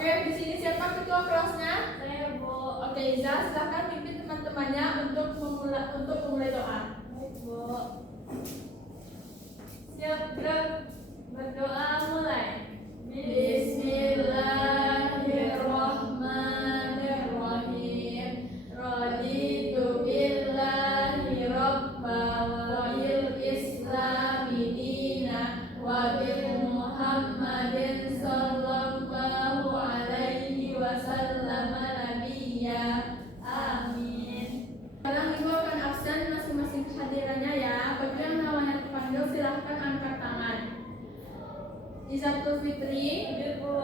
Oke, di sini siapa ketua kelasnya? Saya, Bu. Oke, Iza, silakan pimpin teman-temannya untuk memulai doa. Baik, Bu. Siap, gerak. Berdoa mulai. Bismillahirrahmanirrahim. Raditu billahi rabba wa bil islami dina wa bil Muhammadin sallallahu alaihi wasallam nabiyya. Amin. Sekarang Ibu akan absen masing-masing kehadirannya ya. Bagi yang namanya terpanggil silahkan angkat tangan. Izatul Fitri, Bu.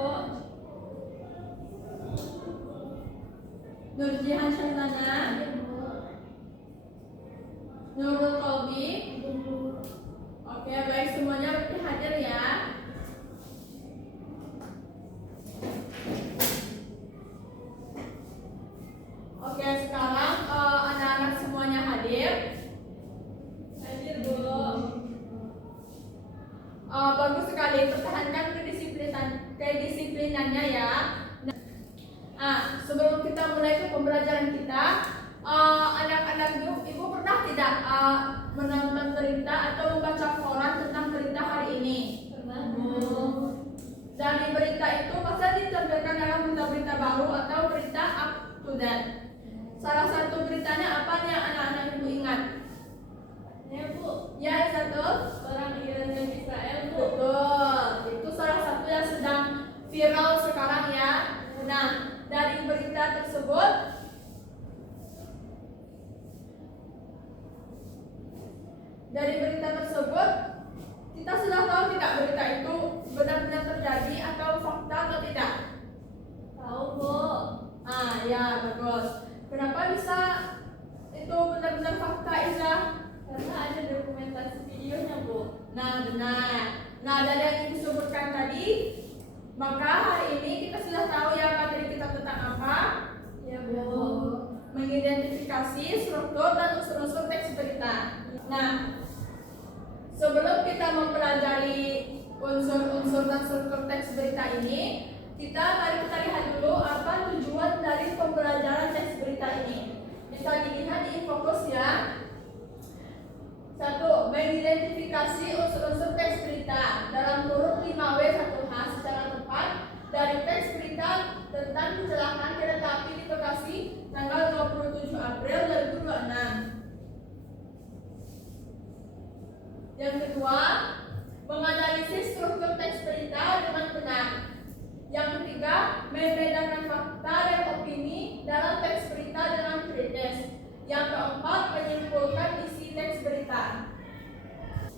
Nurjihan Syahrana, Nurul Qalbi. Oke, baik, semuanya berarti hadir ya. Oke, sekarang anak-anak semuanya hadir. Hadir, Bu. Bagus sekali, pertahankan kedisiplinannya ya. Nah, sebelum kita mulai ke pembelajaran kita, anak-anak ibu pernah tidak menonton berita atau membaca koran tentang berita hari ini? Pernah, Bu. Dari berita itu pasti ditampilkan dalam berita-berita baru atau berita up to date. Salah satu beritanya apa yang anak-anak ibu ingat? Ya, Bu. Ya, satu. Perang Iran dan Israel, Bu. Betul, itu salah satu yang sedang viral sekarang ya. Nah, dari berita tersebut kita sudah tahu tidak berita itu benar-benar terjadi atau fakta atau tidak? Tahu, Bu. Ya, bagus. Kenapa bisa itu benar-benar fakta, Iza? Karena ada dokumentasi videonya, Bu. Nah, benar. Nah, dari yang ibu sebutkan tadi, maka hari ini kita sudah tahu ya materi kita tentang apa? Ya, Bu. Mengidentifikasi struktur dan unsur-unsur teks berita. Nah, sebelum kita mempelajari unsur-unsur dan struktur teks berita ini, mari kita lihat dulu apa tujuan dari pembelajaran teks berita ini. Bisa dilihat di fokus ya. 1. Mengidentifikasi unsur-unsur teks berita dalam kurung 5W1H secara tepat dari teks berita tentang kecelakaan kereta api di Bekasi tanggal 27 April 2026. Yang kedua, menganalisis struktur teks berita dengan benar. Yang ketiga, membedakan fakta dan opini dalam teks berita dengan kritis. Yang keempat, menyimpulkan isi teks berita.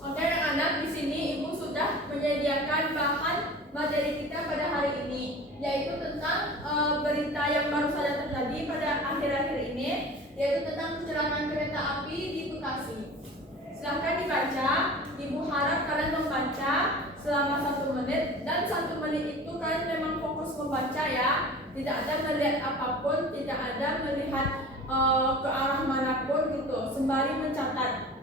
Oke, anak-anak, di sini ibu sudah menyediakan bahan materi kita pada hari ini, yaitu tentang berita yang baru saja terjadi pada akhir-akhir ini, yaitu tentang kecelakaan kereta api di Bekasi. Silahkan dibaca. Ibu harap kalian membaca selama 1 menit, dan 1 menit itu kalian memang fokus membaca ya, tidak ada melihat apapun, tidak ada melihat ke arah manapun gitu, sembari mencatat.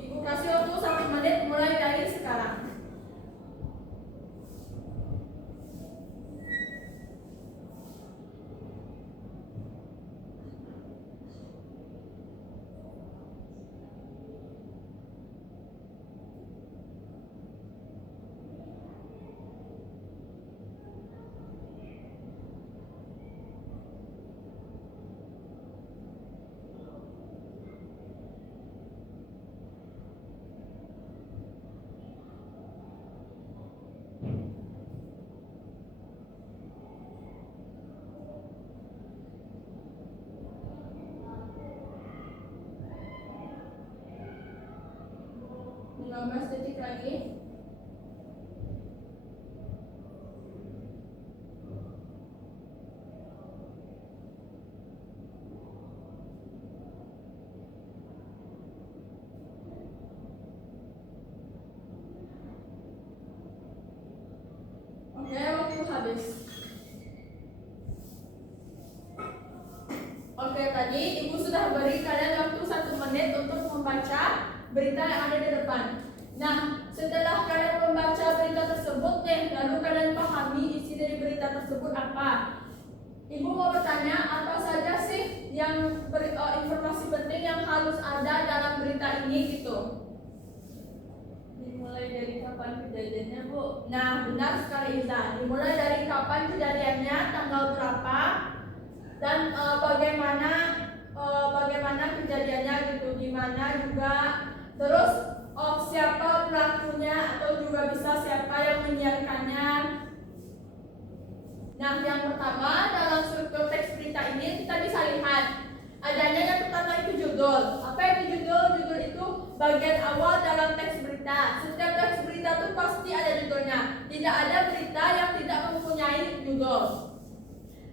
Ibu kasih waktu 1 menit mulai dari sekarang. Detik lagi. Oke, waktu habis. Oke, tadi ibu sudah beri kalian waktu 1 menit untuk membaca berita yang ada di depan. Nah, setelah kalian membaca berita tersebut lalu kalian pahami isi dari berita tersebut apa? Ibu mau bertanya, apa saja sih yang informasi penting yang harus ada dalam berita ini gitu? Dimulai dari kapan kejadiannya, Bu? Nah, benar sekali Iza. Dimulai dari kapan kejadiannya, tanggal berapa, dan bagaimana kejadiannya gitu, gimana juga. Terus siapa pelakunya atau juga bisa siapa yang menyiarkannya. Nah, yang pertama dalam struktur teks berita ini kita bisa lihat adanya yang pertama itu judul. Apa itu judul? Judul itu bagian awal dalam teks berita. Setiap teks berita itu pasti ada judulnya. Tidak ada berita yang tidak mempunyai judul.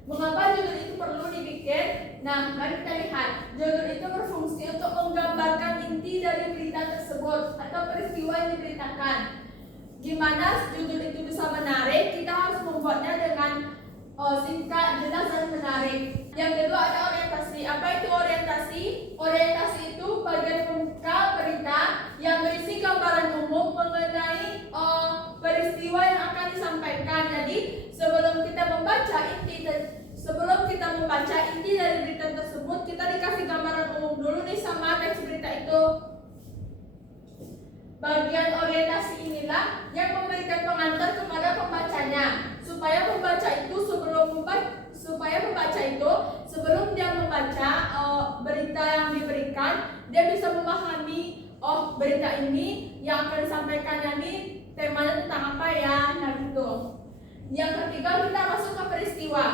Mengapa judul itu perlu dibikin? Nah, mari kita lihat. Judul itu berfungsi untuk menggambarkan inti dari berita tersebut atau peristiwa yang diberitakan. Gimana judul itu bisa menarik? Kita harus membuatnya dengan singkat, jelas, dan menarik. Yang kedua ada orientasi. Apa itu orientasi? Orientasi itu bagian pembuka berita yang berisi gambaran umum mengenai peristiwa yang akan disampaikan. Jadi sebelum kita membaca inti dari berita tersebut, kita dikasih gambaran umum dulu nih sama teks berita itu. Bagian orientasi inilah yang memberikan pengantar kepada pembacanya supaya pembaca itu sebelum dia membaca berita yang diberikan, dia bisa memahami berita ini yang akan disampaikannya ini temanya tentang apa ya, nah gitu. Yang ketiga kita masuk ke peristiwa.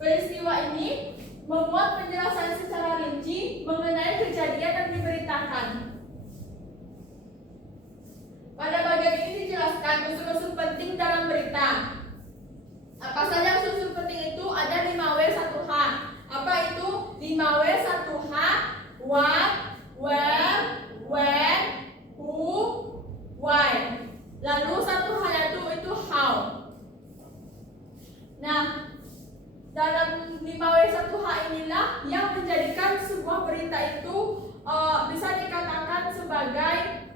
Peristiwa ini memuat penjelasan secara rinci mengenai kejadian yang diberitakan. Pada bagian ini dijelaskan unsur-unsur penting dalam berita. Apa saja unsur penting itu? Ada 5W1H. Apa itu 5W1H? What, where, when, who, why. Lalu 1H itu how. Nah, dalam 5W1H inilah yang menjadikan sebuah berita itu bisa dikatakan sebagai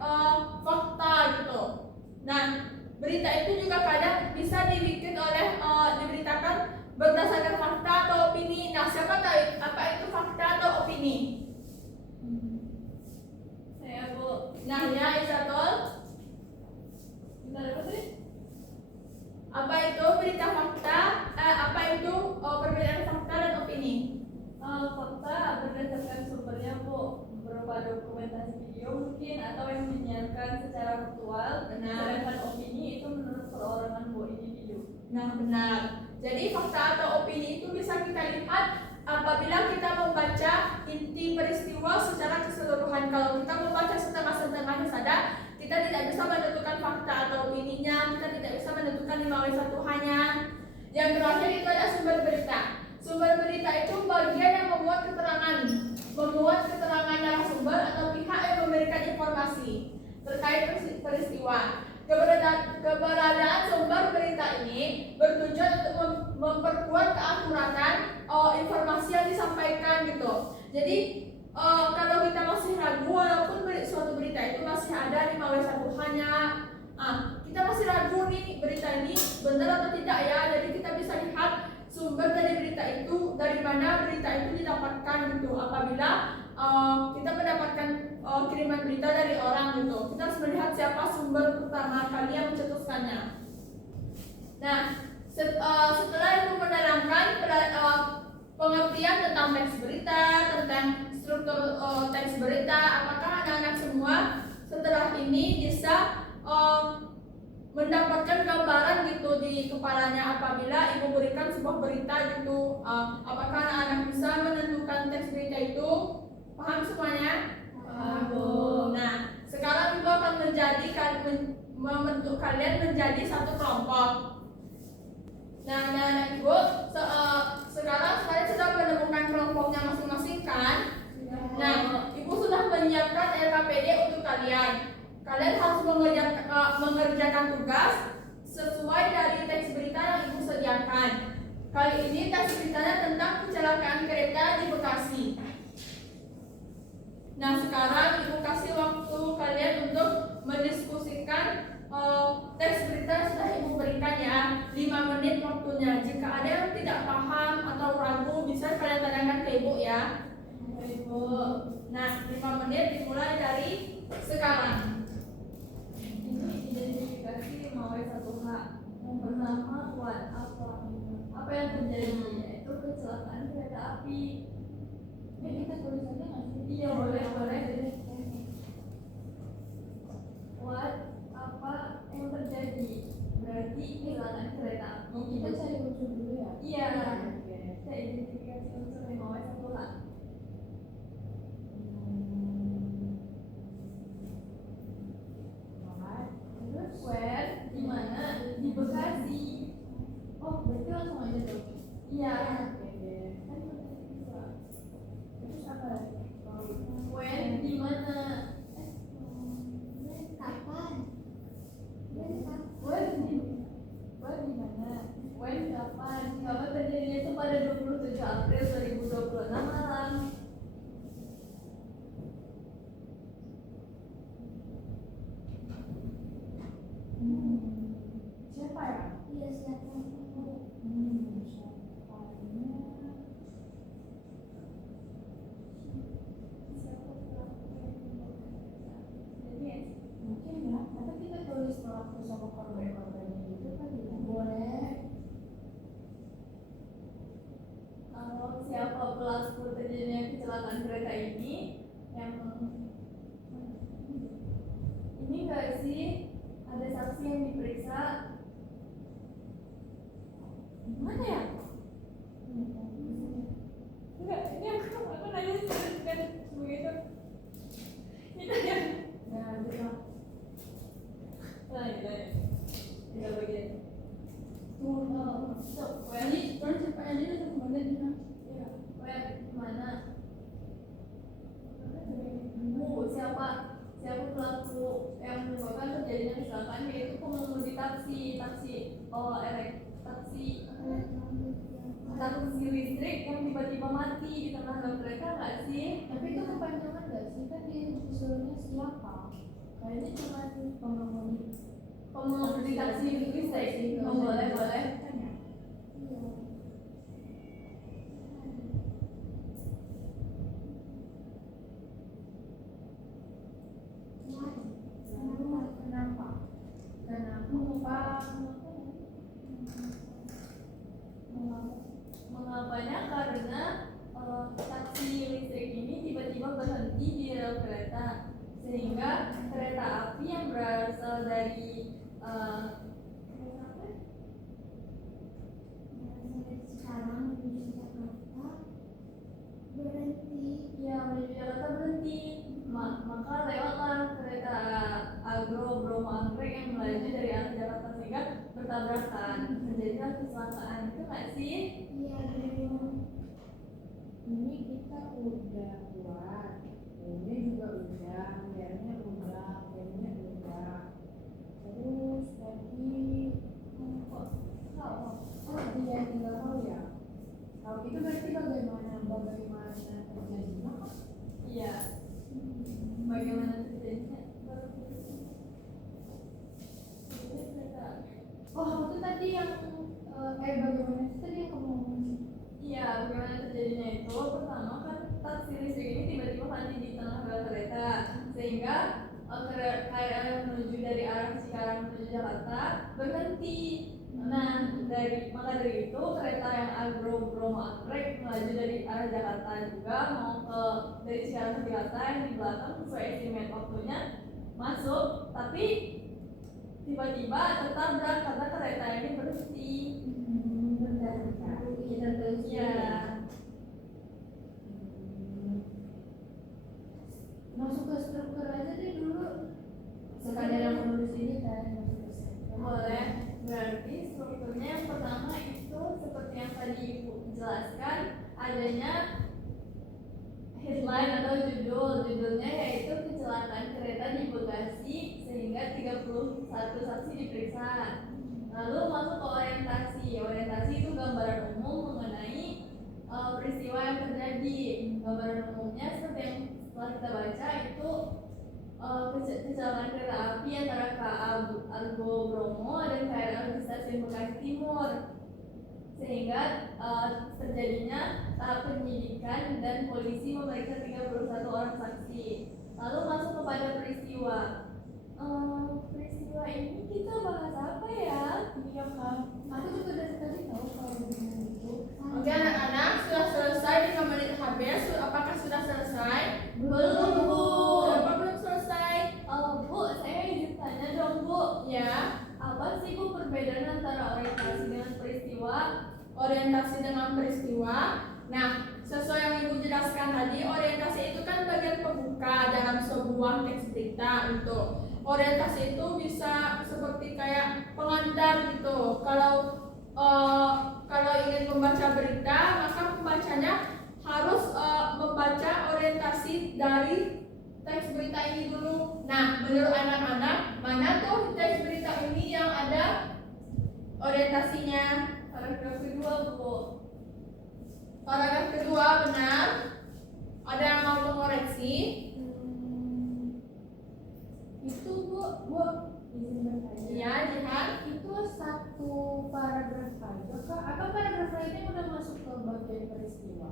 fakta gitu. Nah, berita itu juga kadang bisa diberitakan berdasarkan fakta atau opini. Nah, siapa tahu apa itu fakta atau opini? Saya, Bu. Nah, ya Isatul. Gimana, Bu? Apa itu berita fakta? Apa itu perbedaan fakta dan opini? Fakta berdasarkan sumbernya, Bu, berupa dokumentasi video mungkin atau yang menyiarkan secara virtual. Benar. Sedangkan opini itu menurut perorangan, Bu, individu. Nah, benar. Jadi fakta atau opini itu bisa kita lihat apabila kita membaca inti peristiwa secara keseluruhan. Kalau kita membaca setengah-setengahnya saja, kita tidak bisa menentukan fakta atau opininya, kita tidak bisa menentukan 5W1H-nya. Yang terakhir itu ada sumber berita. Sumber berita itu bagian yang memuat keterangan narasumber atau pihak yang memberikan informasi terkait peristiwa. Keberadaan sumber berita ini bertujuan untuk memperkuat keakuratan informasi yang disampaikan gitu. Jadi kalau kita masih ragu walaupun suatu berita itu masih ada 5W1H-nya, kita masih ragu nih berita ini benar atau tidak ya. Jadi kita bisa lihat sumber dari berita itu, dari mana berita itu didapatkan gitu. Apabila kita mendapatkan kiriman berita dari orang gitu, kita harus melihat siapa sumber pertama kali yang mencetuskannya. Nah, setelah itu menerangkan pengertian tentang teks berita, tentang struktur teks berita, apakah anak-anak semua setelah ini bisa mendapatkan gambaran gitu di kepalanya apabila ibu berikan sebuah berita gitu, apakah anak-anak bisa menentukan teks berita itu? Paham semuanya? Paham, Bu. Nah, sekarang ibu akan membentuk kalian menjadi satu kelompok. Nah, anak-anak ibu sekarang kalian sudah menemukan kelompoknya masing-masing kan? Nah, ibu sudah menyiapkan RKPD untuk kalian. Kalian harus mengerjakan tugas sesuai dari teks berita yang ibu sediakan. Kali ini teks beritanya tentang kecelakaan kereta di Bekasi. Nah, sekarang ibu kasih waktu kalian untuk mendiskusikan teks berita yang sudah ibu berikan ya, 5 5 menit waktunya. Jika ada yang tidak paham atau ragu, bisa kalian tanyakan ke ibu ya. Ibu. Nah, 5 menit dimulai dari sekarang. Ini identifikasi mau satu hak. Yang pertama, apa yang terjadi, yaitu kecelakaan kereta api. Ya, kita tulis aja nggak sih? Iya, boleh. Apa yang terjadi, berarti kecelakaan kereta api. Kita cari unsur dulu ya. Iya, Oke. kita identifikasi unsur yang mau satu hak. Terus where, di mana? Di Bekasi. Oh, berarti langsung aja tuh. Iya. Oke. Kan bisa. Terus apa lagi? When, di mana? Kapan? When di mana? When kapan? Kapan terjadinya itu pada 27 April 2026 malam. Siapa ya? Iya, siapa? Siapanya? Siapa pelaku yang membawa? Jadi Mungkin ya. Atau kita tulis pelaku sama korban-korbannya gitu kali ya? Boleh. kalau siapa pelaku terjadinya kecelakaan kereta ini, yang ini enggak sih ada saksi yang diperiksa? Mana ya? Enggak, ini aku nanya kan begitu. Itu yang Nah, gitu. tidak bagian. So, Jadi, orang siapa yang ini satu menit ya? ya, where mana? Siapa pelaku yang menyebabkan terjadinya kecelakaan, yaitu pengemudi taksi listrik yang tiba-tiba mati di tengah mereka nggak sih? Tapi itu kepanjangan gak sih? Kan disuruhnya siapa? Kayaknya cuma Pengemudi taksi listrik. Oh, boleh. Kan ya? Iya. Kenapa? Mengapanya? Karena taksi listrik ini tiba-tiba berhenti di rel kereta, sehingga kereta api yang berasal dari Sekarang menuju Jakarta berhenti. menuju Jakarta berhenti. Maka lewatlah kereta Bromo Anggrek yang melaju dari arah Jakarta, sehingga bertabrakan, terjadilah kecelakaan. Itu nggak sih? Iya. Ini kita udah buat. Ini juga udah. Biarnya udah. Biarnya udah. Terus tadi iya tinggal tahu ya. Tahu itu berarti bagaimana terjadinya? Iya. Bagaimana terjadinya? Oh itu tadi yang bagaimana itu tadi yang kamu ngomong? Iya, bagaimana terjadinya itu? Pertama kan taksi listrik ini tiba-tiba mati di tengah rel kereta, sehingga KRL yang menuju dari arah Cikarang menuju Jakarta berhenti. Nah, maka dari itu kereta yang Bromo Anggrek melaju dari arah Jakarta juga mau dari Cikarang ke Jakarta, yang di belakang sesuai estimate waktunya masuk, tapi tiba-tiba tertabrak karena kereta ini berhenti. Kita terus Iya. masuk ke struktur aja deh dulu. Sekadar yang menulis ini kan masuk ke struktur. Boleh. Berarti strukturnya yang pertama itu seperti yang tadi Ibu jelaskan, adanya headline atau judulnya yaitu kecelakaan kereta di Bekasi, sehingga 31 saksi diperiksa. Lalu masuk ke orientasi itu gambaran umum mengenai peristiwa yang terjadi. Gambaran umumnya seperti yang setelah kita baca itu kecelakaan kereta api antara KA Argo Bromo dan KRL di stasiun Stasiun Bekasi Timur, sehingga terjadinya tahap penyidikan dan polisi memeriksa 31 orang saksi. Lalu masuk kepada peristiwa. Peristiwa ini kita bahas apa ya? Iya kak, aku juga dari tadi tahu kalau dengan itu. Oke anak-anak, sudah selesai 5 menit habis. Apakah sudah selesai? Belum, Bu. Kenapa belum selesai? Bu, saya izin tanya dong, Bu. Ya, Apa sih, Bu, perbedaan antara orientasi dengan peristiwa? orientasi dengan peristiwa. Nah, sesuai yang Ibu jelaskan tadi, orientasi itu kan bagian pembuka dalam sebuah teks berita gitu. Orientasi itu bisa seperti kayak pengantar gitu. Kalau ingin membaca berita, maka pembacanya harus membaca orientasi dari teks berita ini dulu. Nah, menurut anak-anak, mana tuh teks berita ini yang ada orientasinya? Paragraf kedua, Bu. Paragraf kedua benar. Ada yang mau mengoreksi? Itu bu, izin bertanya. Ya, Jihan. Itu satu paragraf aja kak? Apa paragraf lainnya udah masuk ke bagian peristiwa?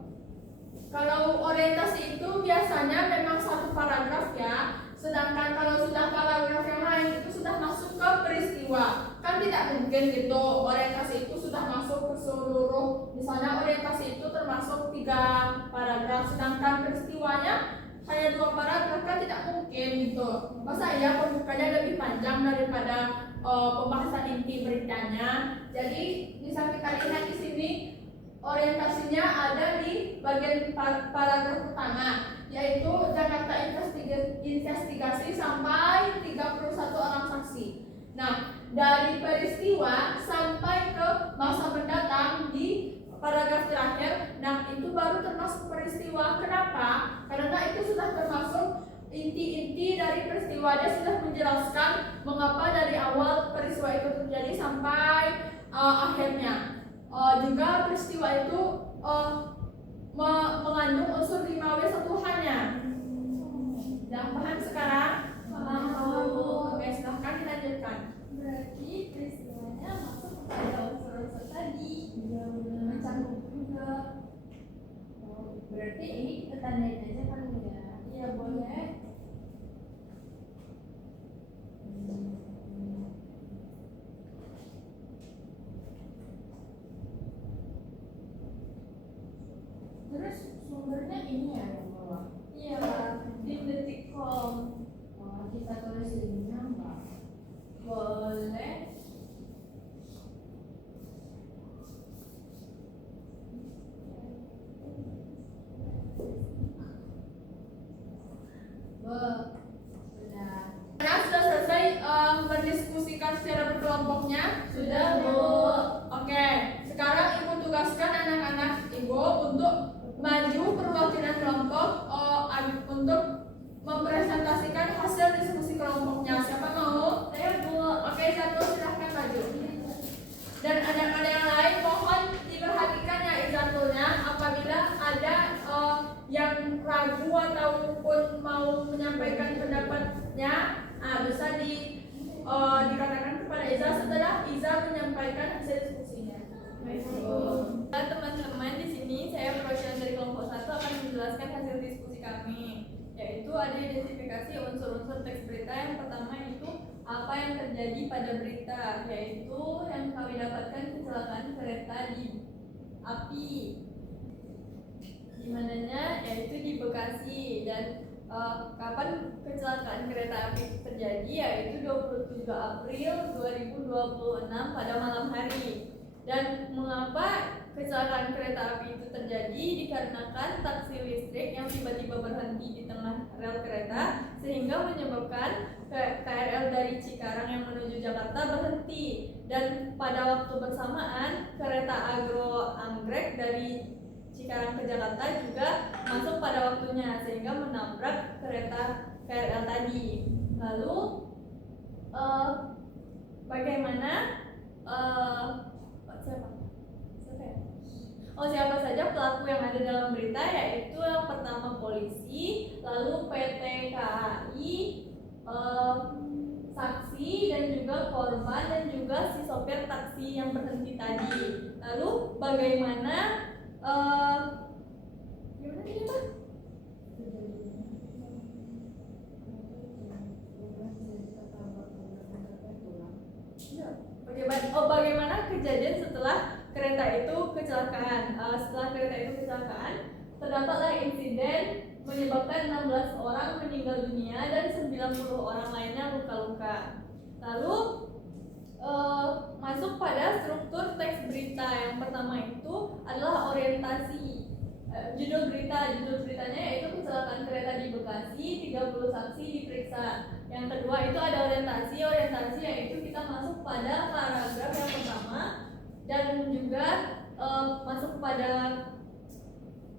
Kalau orientasi itu biasanya memang satu paragraf ya. Sedangkan kalau sudah paragraf yang lain itu sudah masuk ke peristiwa. Kan tidak mungkin gitu orientasi itu sudah masuk ke seluruh. Misalnya orientasi itu termasuk 3 paragraf, sedangkan peristiwanya hanya 2 paragraf, kan tidak mungkin gitu. Masa ya pembukanya lebih panjang daripada pembahasan inti beritanya. Jadi bisa kita lihat di sini orientasinya ada di bagian paragraf utama, yaitu Jakarta investigasi sampai 31 orang saksi. Nah, dari peristiwa sampai ke masa mendatang di paragraf terakhir, nah itu baru termasuk peristiwa. Kenapa? Karena itu sudah termasuk inti-inti dari peristiwa. Dia sudah menjelaskan mengapa dari awal peristiwa itu terjadi sampai akhirnya. Juga peristiwa itu mengandung unsur 5W satuannya. Sudah paham sekarang? Paham, Bu. Oke, silahkan dilanjutkan. Berarti peristiwanya masuk kepada unsur-unsur tadi. Iya benar. Mencakup juga. Berarti ini kita tandain aja kan ya? Iya, boleh. Terus sumbernya ini ya yang bawah. Iya, di detik.com. Kita tulis linknya mbak. Boleh. Sudah. Nah, sudah selesai mendiskusikan secara berkelompoknya? Sudah, Bu. Oke, sekarang Ibu tugaskan anak-anak Ibu untuk maju perwakilan kelompok untuk mempresentasikan hasil diskusi kelompoknya. Siapa mau? Saya, Bu. Oke, satu silahkan maju. Dan anak-anak yang lain mohon diperhatikan ya izatulnya apabila ada yang ragu ataupun mau menyampaikan pendapatnya, bisa dikatakan kepada Iza setelah Iza menyampaikan hasil diskusinya. Teman-teman, di sini saya perwakilan dari kelompok 1 akan menjelaskan hasil diskusi kami, yaitu ada identifikasi unsur-unsur teks berita. Yang pertama itu apa yang terjadi pada berita, yaitu yang kami dapatkan kecelakaan kereta di api, di mananya yaitu di Bekasi, dan kapan kecelakaan kereta api terjadi, yaitu 27 April 2026 pada malam hari. Dan mengapa kecelakaan kereta api itu terjadi? Dikarenakan taksi listrik yang tiba-tiba berhenti di tengah rel kereta sehingga menyebabkan KRL dari Cikarang yang menuju Jakarta berhenti, dan pada waktu bersamaan kereta Agro Anggrek dari Cikarang ke Jakarta juga masuk pada waktunya sehingga menabrak kereta KRL tadi. Lalu bagaimana siapa saja pelaku yang ada dalam berita, yaitu yang pertama polisi, lalu PT KAI, saksi saksi dan juga korban dan juga si sopir taksi yang berhenti tadi. Lalu bagaimana gimana ini Pak? Bagaimana kejadian setelah kereta itu kecelakaan? Setelah kereta itu kecelakaan, terdapatlah insiden menyebabkan 16 orang meninggal dunia dan 90 orang lainnya luka-luka. Lalu masuk pada struktur teks berita. Yang pertama itu adalah orientasi. Judul beritanya yaitu kecelakaan kereta di Bekasi, 30 saksi diperiksa. Yang kedua itu ada orientasi yaitu kita masuk pada paragraf yang pertama dan juga masuk pada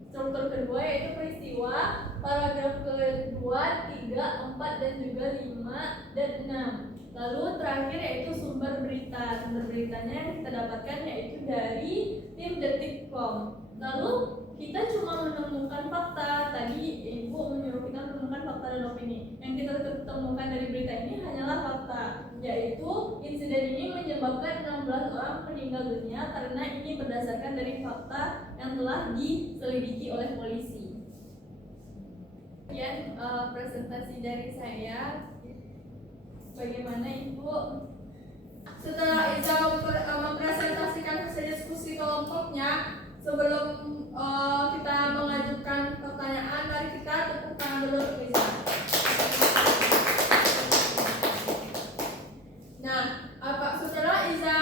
struktur kedua yaitu peristiwa, paragraf kedua, 3, 4 dan juga 5 dan 6. Lalu terakhir yaitu sumber berita. Sumber beritanya yang kita dapatkan yaitu dari tim Detik.com. Lalu kita cuma menemukan fakta. Tadi Ibu menyuruh kita menemukan fakta dan opini. Yang kita temukan dari berita ini hanyalah fakta, yaitu insiden ini menyebabkan 16 orang meninggal dunia karena ini berdasarkan dari fakta yang telah diselidiki oleh polisi. Kemudian presentasi dari saya. Bagaimana Ibu? Setelah Iza mempresentasikan hasil diskusi kelompoknya, sebelum kita mengajukan pertanyaan, mari kita tepuk tangan dulu untuk Iza. Nah, setelah Iza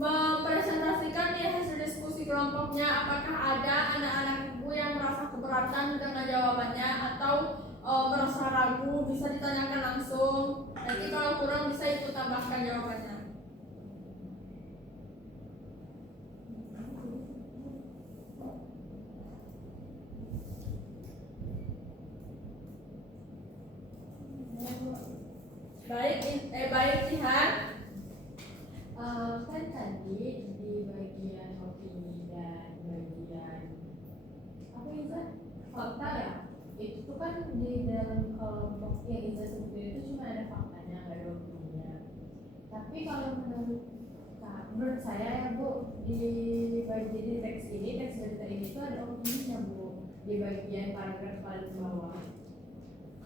mempresentasikan hasil diskusi kelompoknya, apakah ada anak-anak ibu yang merasa keberatan dengan jawabannya atau merasa ragu? Bisa ditanyakan langsung. Nanti kalau kurang bisa ikut tambahkan jawabannya. Baik Jihan. Kan tadi di bagian opini dan bagian apa Iza? Fakta ya? Itu tuh kan di dalam kelompok yang Iza sebutin itu cuma ada faktanya, nggak ada opininya. Tapi kalau menurut saya ya Bu, di bagian teks berita ini tuh ada opininya Bu, di bagian paragraf paling bawah.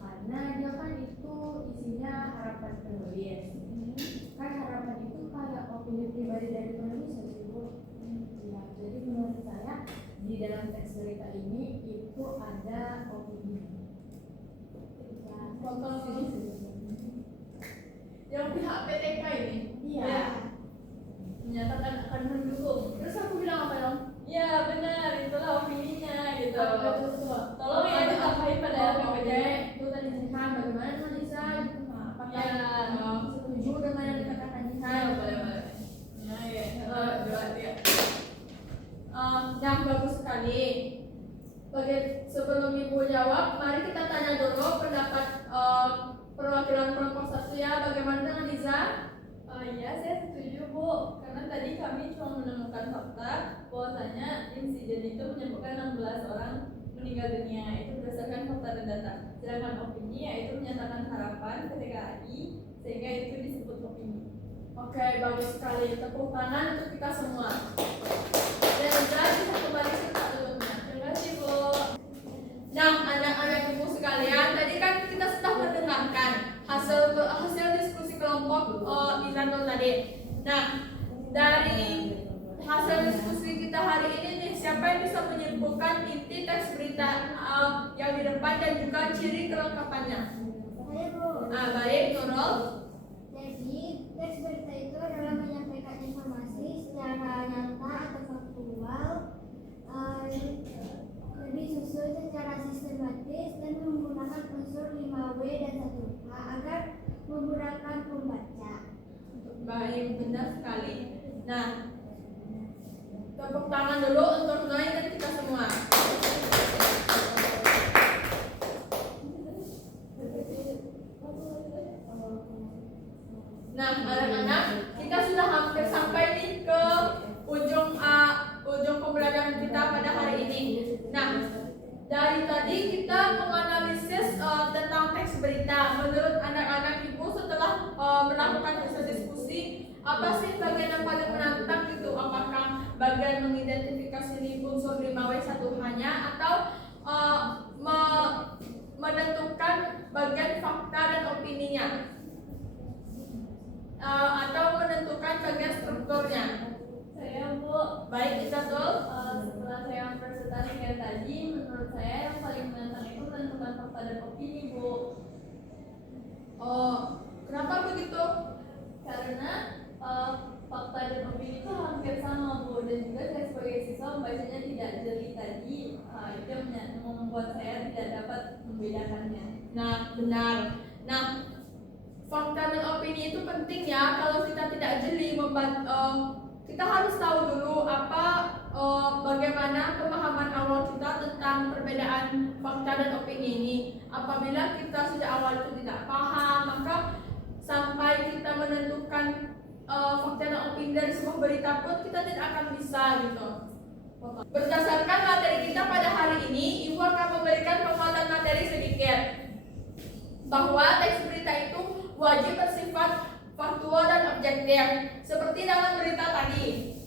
Karena dia kan itu isinya harapan penulis. Kan harapan itu kayak opini pribadi dari penulis ya Bu. Ya, jadi menurut saya di dalam teks berita ini itu ada opini. Yang pihak PTK ini. Iya. Menyatakan akan mendukung. Terus aku bilang apa dong? Ya benar, itulah opininya gitu. Betul. Tolong ya ditambahin pada PPD PPD. itu tadi Jihan, bagaimana dengan Iza? Apakah Ya. setuju dengan yang dikatakan Jihan? Boleh. Ya. Yang bagus sekali. Sebelum Ibu jawab, mari kita tanya dulu pendapat perwakilan kelompok 1 ya. Bagaimana dengan Iza? Iya, saya setuju Bu, karena tadi kami cuma menemukan fakta bahwasanya insiden itu menyebabkan 16 orang meninggal dunia, itu berdasarkan fakta dan data. Sedangkan opini yaitu menyatakan harapan PTKI, sehingga itu disebut opini. Oke, bagus sekali. Tepuk tangan untuk kita semua. Dan Iza bisa kembali ke tempat duduknya. Terima kasih Bu. Nah, anak-anak ibu sekalian, tadi kan kita sudah mendengarkan hasil diskusi kelompok Izanul tadi. Nah, dari hasil diskusi kita hari ini nih, siapa yang bisa menyimpulkan inti teks berita yang di depan dan juga ciri kelengkapannya? Saya Bu. Baik, Nurul. Jadi, teks berita itu adalah menyampaikan informasi secara nyata atau faktual, disusun secara sistematis dan menggunakan unsur 5W dan 1H agar memudahkan pembaca. Baik, benar sekali. Nah, tepuk tangan dulu untuk Noi dan kita semua. Nah, anak-anak, kita sudah hampir sampai nih ke ujung pembelajaran kita pada hari ini. Nah, dari tadi kita menganalisis tentang teks berita. Menurut anak-anak ibu setelah melakukan sih bagian yang paling menantang gitu? Apakah bagian mengidentifikasi unsur 5W1H-nya atau menentukan bagian fakta dan opininya? Atau menentukan bagian strukturnya? Saya Bu, Baik, Isatul. setelah saya mempresentasikan tadi, menurut saya yang paling menantang itu menentukan fakta dan opini Bu. Kenapa begitu? Karena fakta dan opini itu hampir sama Bu, dan juga saya sebagai siswa membacanya tidak jeli tadi, itu yang membuat saya tidak dapat membedakannya. Nah, benar. Nah, fakta dan opini itu penting ya. Kalau kita tidak jeli kita harus tahu dulu bagaimana pemahaman awal kita tentang perbedaan fakta dan opini ini. Apabila kita sejak awal itu tidak paham, maka sampai kita menentukan fakta dan opini dari sebuah berita pun kita tidak akan bisa gitu. Berdasarkan materi kita pada hari ini, Ibu akan memberikan penguatan materi sedikit bahwa teks berita itu wajib bersifat faktual dan objektif seperti dalam berita tadi.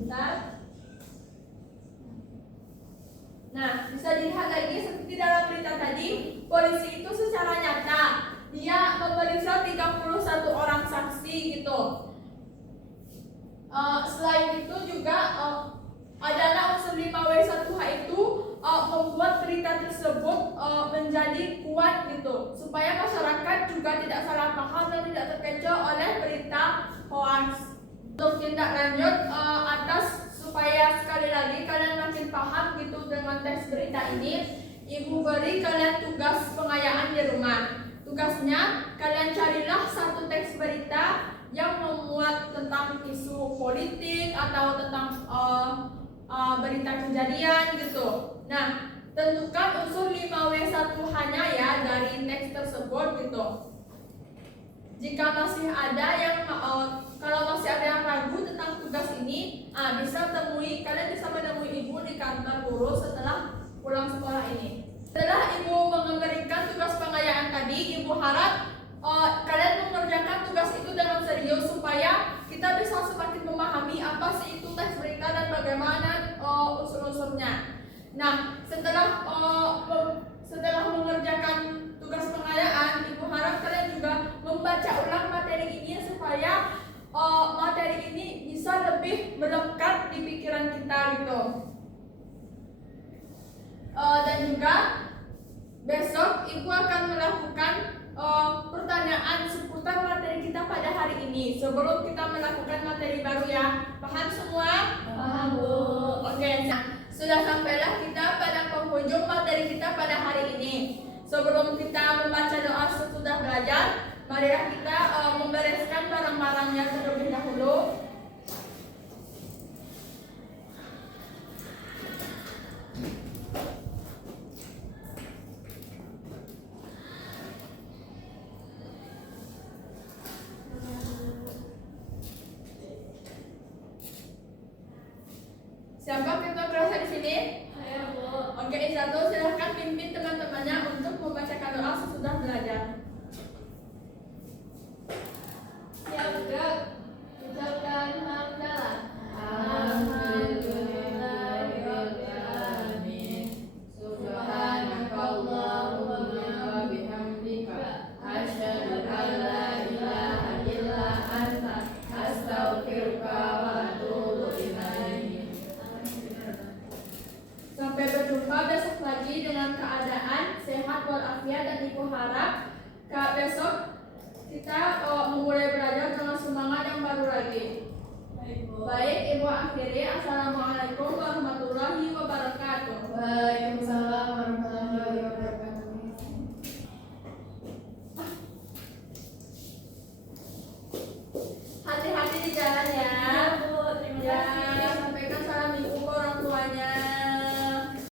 Bentar. Nah, bisa dilihat lagi seperti dalam berita tadi, polisi itu secara nyata dia memeriksa 31 orang saksi gitu. Selain itu juga adalah unsur 5W1H itu membuat berita tersebut menjadi kuat gitu, supaya masyarakat juga tidak salah paham dan tidak terkecoh oleh berita hoax. Untuk tindak lanjut supaya sekali lagi kalian makin paham gitu dengan teks berita ini, Ibu beri kalian tugas pengayaan di rumah. Tugasnya kalian carilah satu teks berita yang memuat tentang isu politik atau tentang berita kejadian gitu. Nah, tentukan unsur 5W1H-nya ya dari teks tersebut gitu. Jika masih ada yang kalau masih ada yang ragu tentang tugas ini, kalian bisa menemui Ibu di kantor guru setelah pulang sekolah ini. Setelah Ibu memberikan tugas pengayaan tadi, Ibu harap kalian mengerjakan tugas itu dengan serius supaya kita bisa semakin memahami apa sih itu teks berita dan bagaimana unsur-unsurnya. Nah, setelah mengerjakan tugas pengayaan, Ibu harap kalian juga membaca ulang materi ini supaya materi ini bisa lebih melekat di pikiran kita gitu. Dan juga besok Ibu akan melakukan pertanyaan seputar materi kita pada hari ini sebelum kita melakukan materi baru ya. Paham semua? Paham Bu. Oke, nah, sudah sampailah kita pada penghujung materi kita pada hari ini. Sebelum kita membaca doa sesudah belajar, marilah kita membereskan barang-barangnya terlebih dahulu. Siapa ketua kelasnya di sini? Saya Bu. Oke, Isatul silahkan pimpin teman-temannya untuk membacakan doa sesudah belajar. Siap gerak. Ucapkan hamdalah. Alhamdulillahirobbilalamin. Subhanakallahumma wa bihamdika asyhadu an la ilaha illa anta astaghfiruka wa atubu ilaik. Sampai berjumpa besok lagi dengan keadaan sehat walafiat, dan Ibu harap besok kita memulai belajar dengan semangat yang baru lagi. Baik, Ibu akhiri. Assalamualaikum warahmatullahi wabarakatuh. Waalaikumsalam